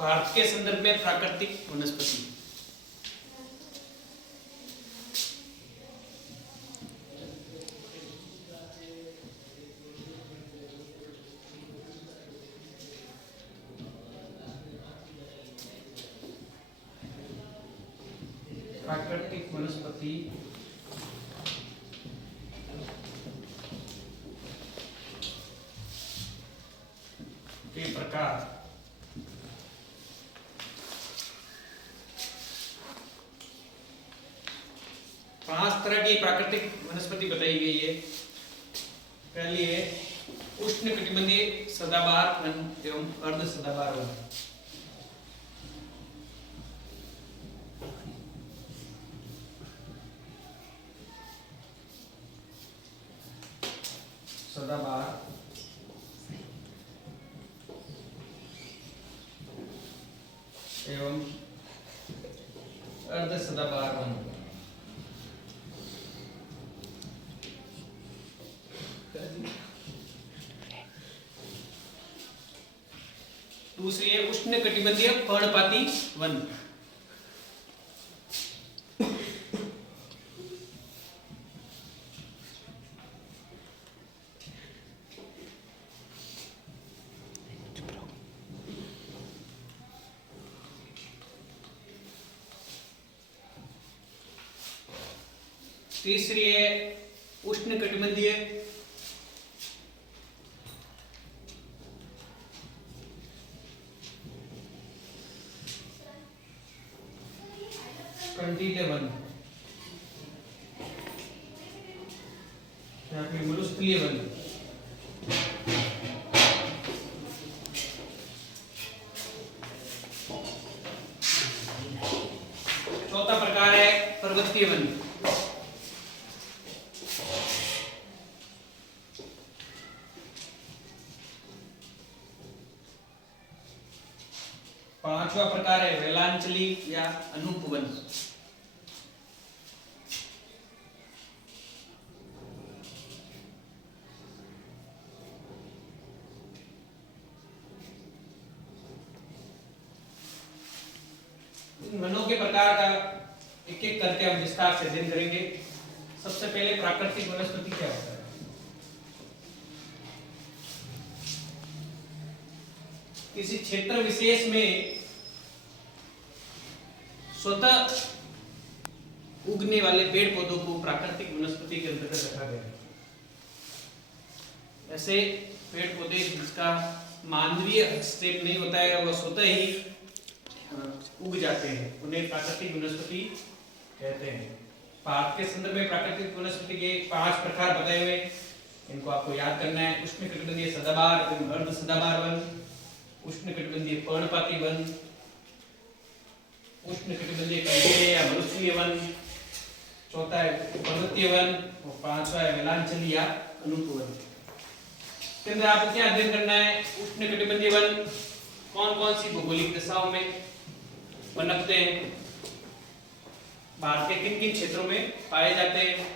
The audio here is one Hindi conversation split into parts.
भारत के संदर्भ में प्राकृतिक वनस्पति। प्राकृतिक वनस्पति के प्रकार। पांच तरह की प्राकृतिक वनस्पति बताई गई है। पहली है उष्णकटिबंधीय सदाबहार वन एवं अर्ध सदाबहार वन। सदाबहार एवं अर्ध सदाबहार वन। दूसरी है उष्णकटिबंधीय पर्णपाती वन। तीसरी है उष्णकटिबंधीय कंटीले वन या फिर मरुस्थलीय वन। चौथा प्रकार है पर्वतीय वन। पांचवा प्रकार है वेलांचली या अनूप वन। इन वनों के प्रकार का एक एक करके हम विस्तार से अध्ययन करेंगे। सबसे पहले प्राकृतिक वनस्पति क्या होता है। किसी क्षेत्र विशेष में स्वतः उगने वाले पेड़ पौधों को प्राकृतिक वनस्पति के अंतर्गत रखा गया है। ऐसे पेड़ पौधे जिसका मानवीय हस्तक्षेप नहीं होता है, वह स्वतः ही उग जाते हैं, उन्हें प्राकृतिक वनस्पति कहते हैं। भारत के संदर्भ में प्राकृतिक वनस्पति के 5 प्रकार बताए हुए, इनको आपको याद करना है। उष्णकटिबंधीय सदाबहार एवं अर्ध सदाबहार वन, उष्णकटिबंधीय पर्णपाती वन, उष्णकटिबंधीय कंटीले या मरुस्थलीय वन, चौथा है पर्वतीय वन और पांचवा है वेलांचली या अनूप वन। इसके अंदर आपको क्या अध्ययन करना है। उष्णकटिबंधीय वन कौन कौन सी भौगोलिक दशाओं में पनपते हैं, भारत के किन किन क्षेत्रों में पाए जाते हैं,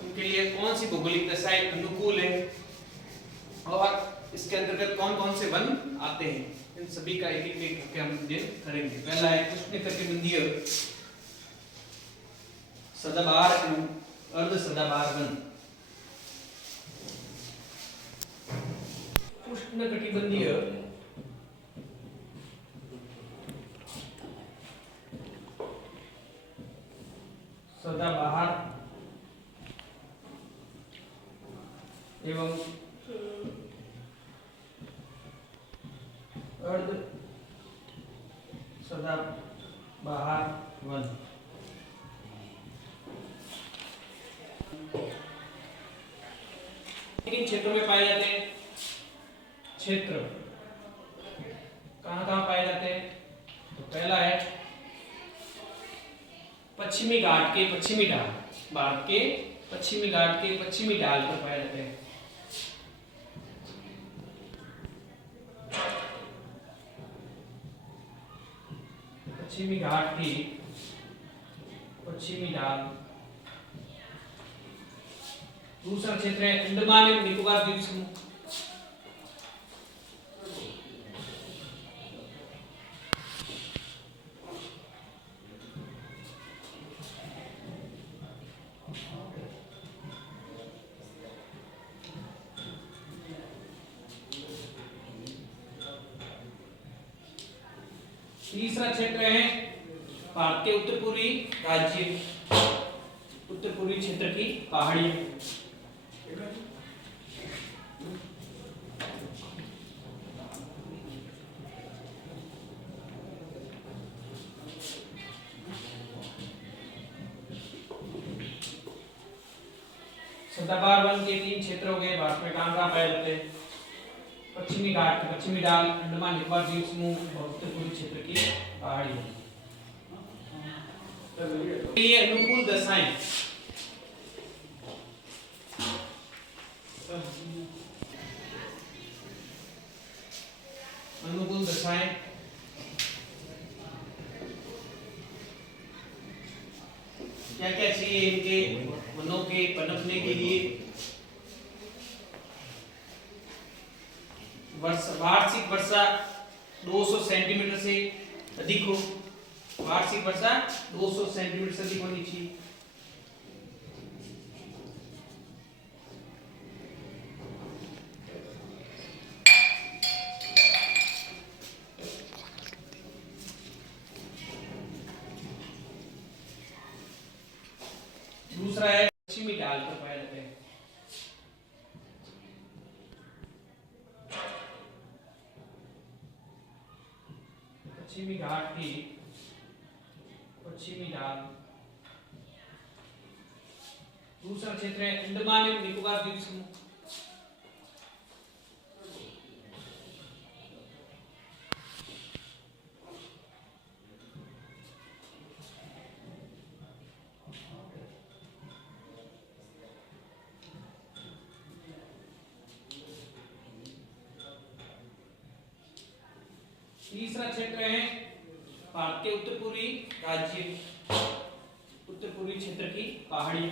उनके लिए कौन सी भौगोलिक दशाएं अनुकूल है और इसके अंतर्गत कौन कौन से वन आते हैं, इन सभी का एक एक करके हम अध्ययन करेंगे। पहला है उष्णकटिबंधीय सदाबहार एवं अर्ध सदाबहार वन। उष्णकटिबंधीय सदाबहार एवं अर्ध सदाबहार वन। किन क्षेत्रों में पाए जाते हैं। क्षेत्र कहां कहां पाए जाते हैं। तो पहला है पश्चिमी घाट के पश्चिमी ढाल, भारत के पश्चिमी घाट के पश्चिमी ढाल पर पाए जाते हैं। पश्चिमी घाट की पश्चिमी ढाल। दूसरा क्षेत्र है अंडमान एवं निकोबार द्वीप समूह। तीसरा क्षेत्र है भारत के उत्तर पूर्वी राज्य, उत्तर पूर्वी क्षेत्र की पहाड़ियां। सदाबहार वन के 3 क्षेत्र हो गए भारत में कहाँ कहाँ पाए जाते हैं? पश्चिमी घाट, पश्चिमी ढाल, अंडमान निकोबार द्वीप समूह और उत्तर पूर्वी क्षेत्र की पहाड़ियां। ये अनुकूल दशाएं, अनुकूल दशाएं क्या क्या चाहिए इनके वनों के पनपने के लिए? वार्षिक वर्षा 200 सेंटीमीटर से अधिक हो, वार्षिक वर्षा 200 सेंटीमीटर से अधिक होनी चाहिए। दूसरा है पश्चिमी ढाल पर पाए जाते हैं। पश्चिमी घाट की पश्चिमी ढाल। दूसरा क्षेत्र है अंडमान एवं निकोबार द्वीप समूह। तीसरा क्षेत्र है भारत के उत्तर पूर्वी राज्य, उत्तर पूर्वी क्षेत्र की पहाड़ियां।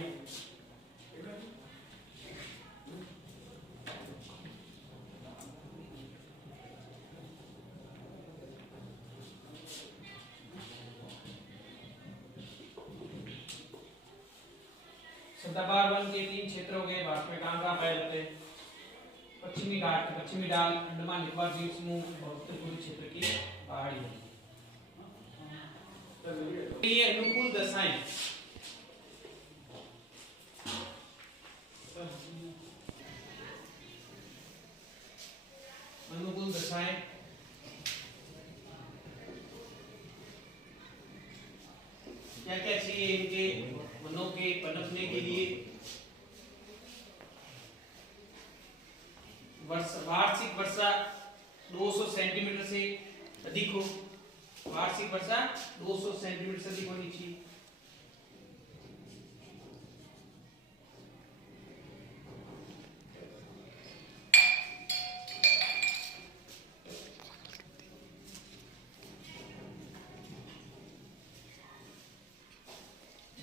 सदाबहार वन के 3 क्षेत्र हो गए भारत में कहाँ कहाँ पाए जाते हैं? पश्चिमी घाट, पश्चिमी ढाल, अंडमान निकोबार द्वीप समूह और उत्तर पूर्वी क्षेत्र की पहाड़ियां। ये अनुकूल दशाएं, अनुकूल दशाएं क्या क्या चाहिए इनके वनों के पनपने के लिए? वार्षिक वर्षा 200 सेंटीमीटर से अधिक हो, वार्षिक वर्षा 200 सेंटीमीटर से अधिक होनी चाहिए।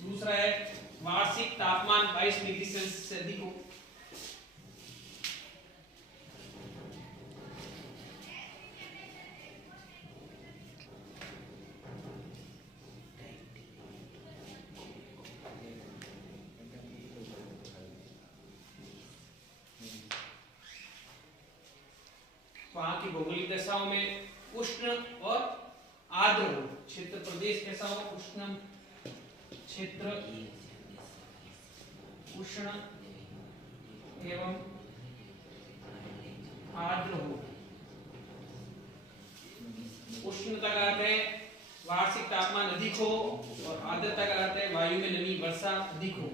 दूसरा है वार्षिक तापमान 22 डिग्री सेल्सियस से अधिक हो। वहां की भौगोलिक दशाओं में उष्ण और आर्द्र हो, क्षेत्र प्रदेश कैसा हो? उष्ण क्षेत्र, उष्ण एवं आर्द्र हो। उष्णता का अर्थ है वार्षिक तापमान अधिक हो और आर्द्रता का अर्थ है वायु में नमी, वर्षा अधिक हो।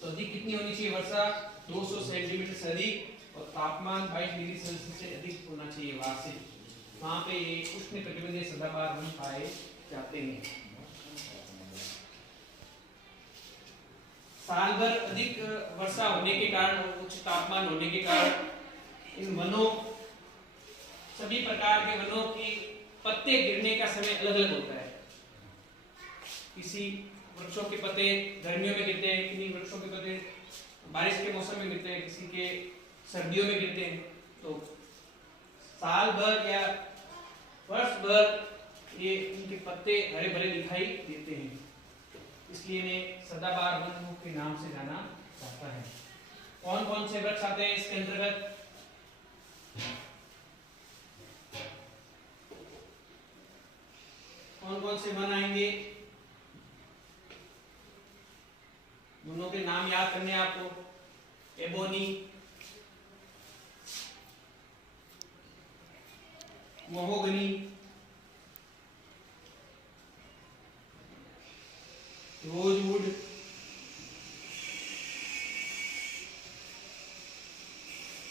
तो अधिक कितनी होनी चाहिए? वर्षा 200 सेंटीमीटर से अधिक और तापमान 22 डिग्री सेल्सियस से अधिक होना चाहिए वार्षिक। वहां पे ये उष्ण कटिबंधीय सदाबहार वन पाए जाते हैं। साल भर अधिक वर्षा होने के कारण और उच्च तापमान होने के कारण इन वनों, सभी प्रकार के वनों की पत्ते गिरने का समय अलग अलग होता है। किसी वृक्षों के पत्ते गर्मियों में गिरते हैं, किन्हीं वृक्षों के पत्ते बारिश के मौसम में गिरते हैं, किसी के सर्दियों में गिरते हैं। तो साल भर या वर्ष भर ये उनके पत्ते हरे भरे दिखाई देते हैं, इसलिए इन्हें सदाबहार वन के नाम से जाना जाता है। कौन कौन से वृक्ष आते हैं इसके अंतर्गत? कौन कौन से वन आएंगे, दोनों के नाम याद करने हैं आपको। Ebony, mahogany, rosewood,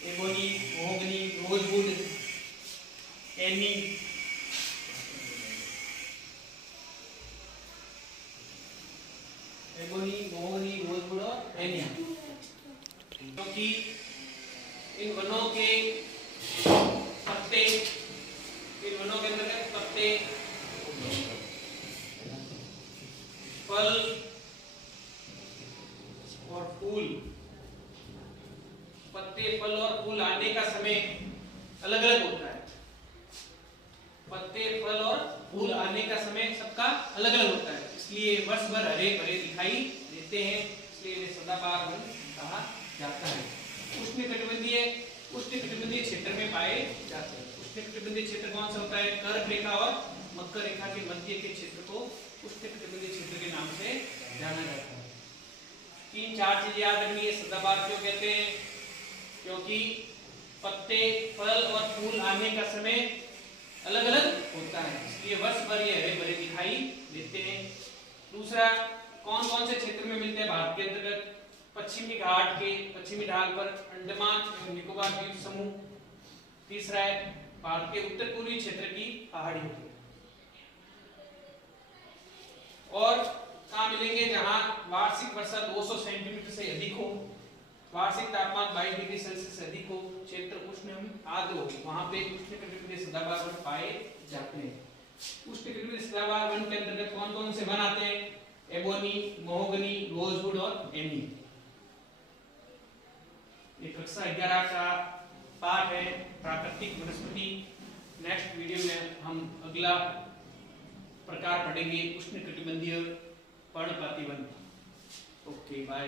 ebony, mahogany, rosewood, any, ebony, mahogany, rosewood और एनिया। क्योंकि इन वनों के पत्ते, इन वनों के अंतर्गत पत्ते, फल और फूल, पत्ते, फल और फूल आने का समय अलग अलग होता है। पत्ते, फल और फूल आने का समय सबका अलग अलग होता है, इसलिए वर्ष भर हरे भरे दिखाई देते हैं, इसलिए इन्हें सदाबहार वन कहा जाता है। उष्णकटिबंधीय क्षेत्र में पाए जाते हैं। उष्णकटिबंधीय क्षेत्र कौन सा होता है, कर्क रेखा और मकर रेखा के मध्य के क्षेत्र को उष्णकटिबंधीय क्षेत्र के नाम से जाना जाता है। 3-4 चीजें याद रखनी है। सदाबहार क्यों कहते हैं, क्योंकि पत्ते, फल और फूल आने का समय अलग अलग होता है, इसलिए वर्ष भर ये हरे भरे दिखाई देते हैं। दूसरा, कौन कौन से क्षेत्र में मिलते हैं भारत के अंतर्गत, पश्चिमी घाट के पश्चिमी ढाल पर अंडमान एवं निकोबार द्वीप समूह। तीसरा है भारत के उत्तर पूर्वी क्षेत्र की पहाड़ियों। और कहाँ मिलेंगे, जहां वार्षिक वर्षा 200 सेंटीमीटर से अधिक हो, वार्षिक तापमान 22 डिग्री सेल्सियस से अधिक हो, क्षेत्र उष्ण एवं आर्द्र हो, वहां पे उष्णकटिबंधीय सदाबहार वन पाए जाते हैं। उष्णकटिबंधीय सदाबहार वन के अंतर्गत कौन कौन से वन आते हैं, एबोनी, महोगनी, रोजवुड और एनी। ये कक्षा 11 का पाठ है प्राकृतिक वनस्पति। नेक्स्ट वीडियो में हम अगला प्रकार पढ़ेंगे उष्णकटिबंधीय पर्णपाती वन। Okay, bye.